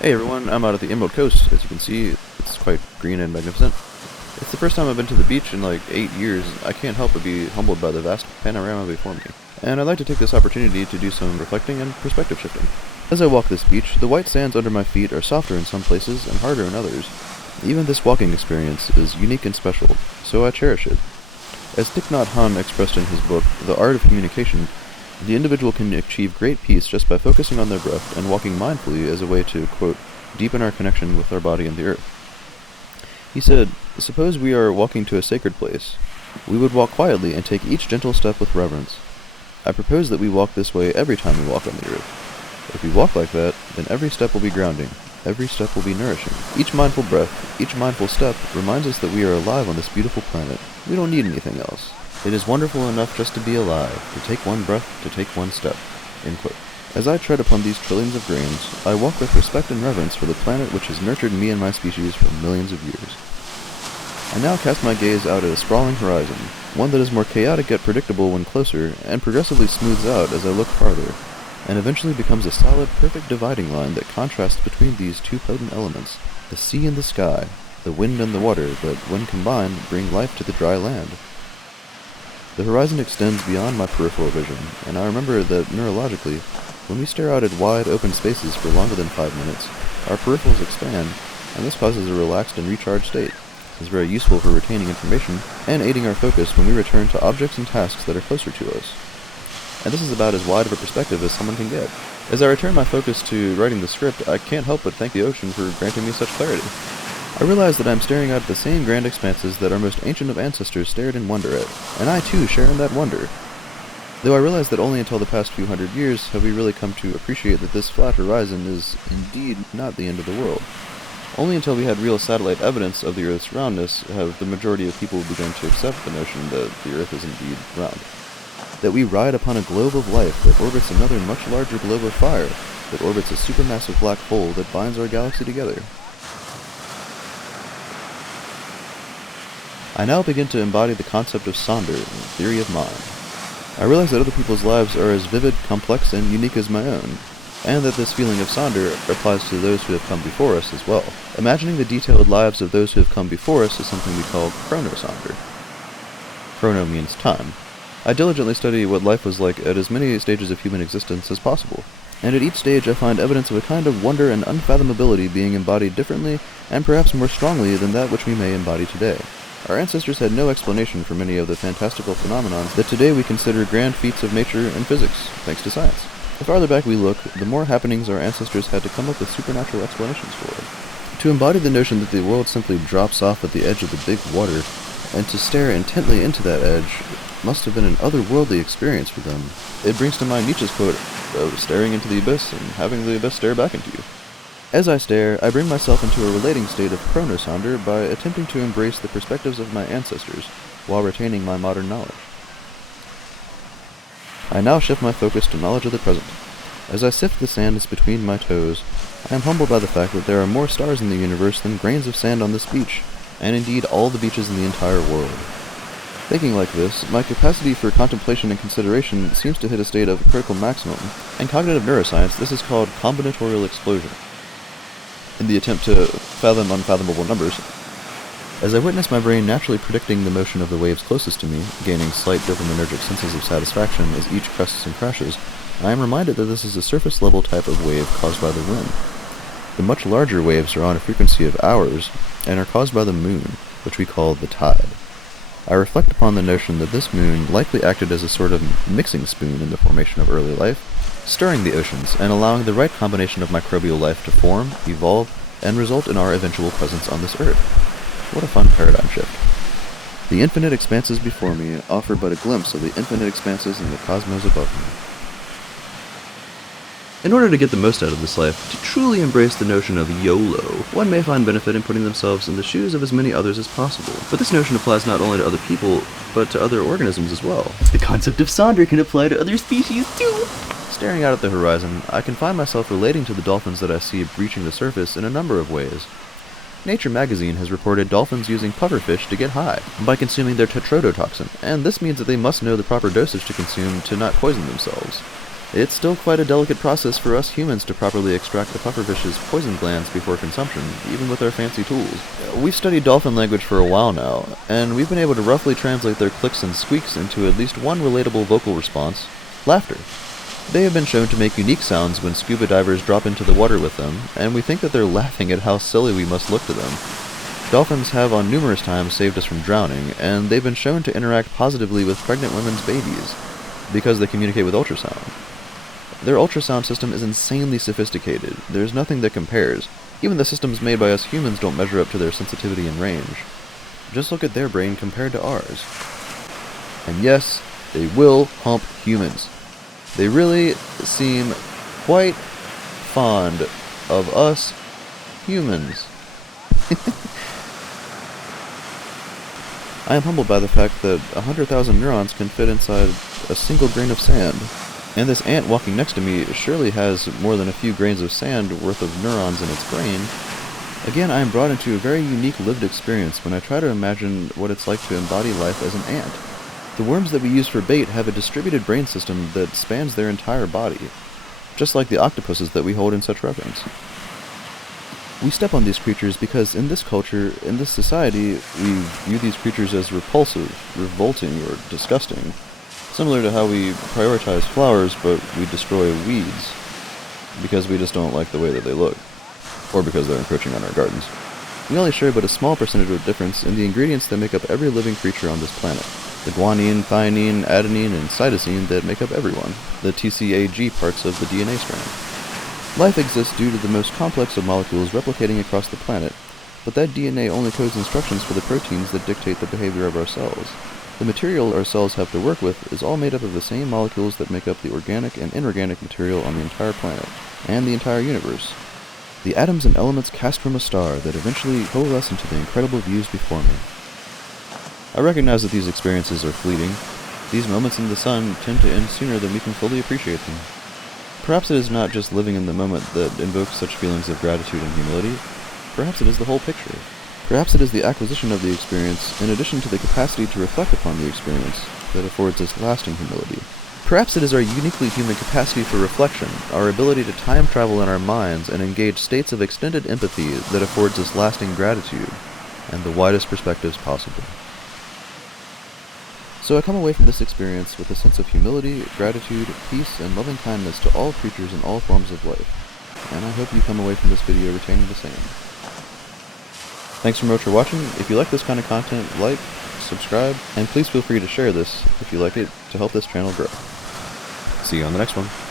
Hey everyone, I'm out at the Emerald Coast. As you can see, it's quite green and magnificent. It's the first time I've been to the beach in like 8 years. I can't help but be humbled by the vast panorama before me. And I'd like to take this opportunity to do some reflecting and perspective shifting. As I walk this beach, the white sands under my feet are softer in some places and harder in others. Even this walking experience is unique and special, so I cherish it. As Thich Nhat Hanh expressed in his book, The Art of Communication, the individual can achieve great peace just by focusing on their breath and walking mindfully as a way to, quote, deepen our connection with our body and the earth. He said, suppose we are walking to a sacred place. We would walk quietly and take each gentle step with reverence. I propose that we walk this way every time we walk on the earth. If we walk like that, then every step will be grounding. Every step will be nourishing. Each mindful breath, each mindful step reminds us that we are alive on this beautiful planet. We don't need anything else. It is wonderful enough just to be alive, to take one breath, to take one step. End quote. As I tread upon these trillions of grains, I walk with respect and reverence for the planet which has nurtured me and my species for millions of years. I now cast my gaze out at a sprawling horizon, one that is more chaotic yet predictable when closer, and progressively smooths out as I look farther, and eventually becomes a solid, perfect dividing line that contrasts between these two potent elements, the sea and the sky, the wind and the water that, when combined, bring life to the dry land. The horizon extends beyond my peripheral vision, and I remember that neurologically, when we stare out at wide, open spaces for longer than 5 minutes, our peripherals expand, and this causes a relaxed and recharged state. It is very useful for retaining information and aiding our focus when we return to objects and tasks that are closer to us. And this is about as wide of a perspective as someone can get. As I return my focus to writing the script, I can't help but thank the ocean for granting me such clarity. I realize that I'm staring out at the same grand expanses that our most ancient of ancestors stared in wonder at, and I too share in that wonder. Though I realize that only until the past few hundred years have we really come to appreciate that this flat horizon is indeed not the end of the world. Only until we had real satellite evidence of the Earth's roundness have the majority of people begun to accept the notion that the Earth is indeed round. That we ride upon a globe of life that orbits another much larger globe of fire, that orbits a supermassive black hole that binds our galaxy together. I now begin to embody the concept of Sonder in the theory of mind. I realize that other people's lives are as vivid, complex, and unique as my own, and that this feeling of Sonder applies to those who have come before us as well. Imagining the detailed lives of those who have come before us is something we call chronosonder. Chrono means time. I diligently study what life was like at as many stages of human existence as possible, and at each stage I find evidence of a kind of wonder and unfathomability being embodied differently and perhaps more strongly than that which we may embody today. Our ancestors had no explanation for many of the fantastical phenomena that today we consider grand feats of nature and physics, thanks to science. The farther back we look, the more happenings our ancestors had to come up with supernatural explanations for. To embody the notion that the world simply drops off at the edge of the big water, and to stare intently into that edge, must have been an otherworldly experience for them. It brings to mind Nietzsche's quote of staring into the abyss and having the abyss stare back into you. As I stare, I bring myself into a relating state of chronosonder by attempting to embrace the perspectives of my ancestors while retaining my modern knowledge. I now shift my focus to knowledge of the present. As I sift the sands between my toes, I am humbled by the fact that there are more stars in the universe than grains of sand on this beach, and indeed all the beaches in the entire world. Thinking like this, my capacity for contemplation and consideration seems to hit a state of critical maximum. In cognitive neuroscience, this is called combinatorial explosion. In the attempt to fathom unfathomable numbers, as I witness my brain naturally predicting the motion of the waves closest to me, gaining slight dopaminergic senses of satisfaction as each crests and crashes, I am reminded that this is a surface-level type of wave caused by the wind. The much larger waves are on a frequency of hours, and are caused by the moon, which we call the tide. I reflect upon the notion that this moon likely acted as a sort of mixing spoon in the formation of early life, stirring the oceans and allowing the right combination of microbial life to form, evolve, and result in our eventual presence on this earth. What a fun paradigm shift. The infinite expanses before me offer but a glimpse of the infinite expanses in the cosmos above me. In order to get the most out of this life, to truly embrace the notion of YOLO, one may find benefit in putting themselves in the shoes of as many others as possible. But this notion applies not only to other people, but to other organisms as well. The concept of Sonder can apply to other species too! Staring out at the horizon, I can find myself relating to the dolphins that I see breaching the surface in a number of ways. Nature magazine has reported dolphins using pufferfish to get high by consuming their tetrodotoxin, and this means that they must know the proper dosage to consume to not poison themselves. It's still quite a delicate process for us humans to properly extract the pufferfish's poison glands before consumption, even with our fancy tools. We've studied dolphin language for a while now, and we've been able to roughly translate their clicks and squeaks into at least one relatable vocal response: laughter. They have been shown to make unique sounds when scuba divers drop into the water with them, and we think that they're laughing at how silly we must look to them. Dolphins have on numerous times saved us from drowning, and they've been shown to interact positively with pregnant women's babies, because they communicate with ultrasound. Their ultrasound system is insanely sophisticated. There's nothing that compares. Even the systems made by us humans don't measure up to their sensitivity and range. Just look at their brain compared to ours. And yes, they will hump humans. They really seem quite fond of us humans. I am humbled by the fact that 100,000 neurons can fit inside a single grain of sand. And this ant walking next to me surely has more than a few grains of sand worth of neurons in its brain. Again, I am brought into a very unique lived experience when I try to imagine what it's like to embody life as an ant. The worms that we use for bait have a distributed brain system that spans their entire body, just like the octopuses that we hold in such reverence. We step on these creatures because in this culture, in this society, we view these creatures as repulsive, revolting, or disgusting. Similar to how we prioritize flowers, but we destroy weeds because we just don't like the way that they look, or because they're encroaching on our gardens. We only share but a small percentage of difference in the ingredients that make up every living creature on this planet. The guanine, thionine, adenine, and cytosine that make up everyone, the TCAG parts of the DNA strand. Life exists due to the most complex of molecules replicating across the planet, but that DNA only codes instructions for the proteins that dictate the behavior of our cells. The material our cells have to work with is all made up of the same molecules that make up the organic and inorganic material on the entire planet, and the entire universe. The atoms and elements cast from a star that eventually coalesce into the incredible views before me. I recognize that these experiences are fleeting. These moments in the sun tend to end sooner than we can fully appreciate them. Perhaps it is not just living in the moment that invokes such feelings of gratitude and humility. Perhaps it is the whole picture. Perhaps it is the acquisition of the experience, in addition to the capacity to reflect upon the experience, that affords us lasting humility. Perhaps it is our uniquely human capacity for reflection, our ability to time travel in our minds and engage states of extended empathy that affords us lasting gratitude, and the widest perspectives possible. So I come away from this experience with a sense of humility, gratitude, peace, and loving kindness to all creatures in all forms of life, and I hope you come away from this video retaining the same. Thanks so much for watching. If you like this kind of content, like, subscribe, and please feel free to share this if you like it to help this channel grow. See you on the next one.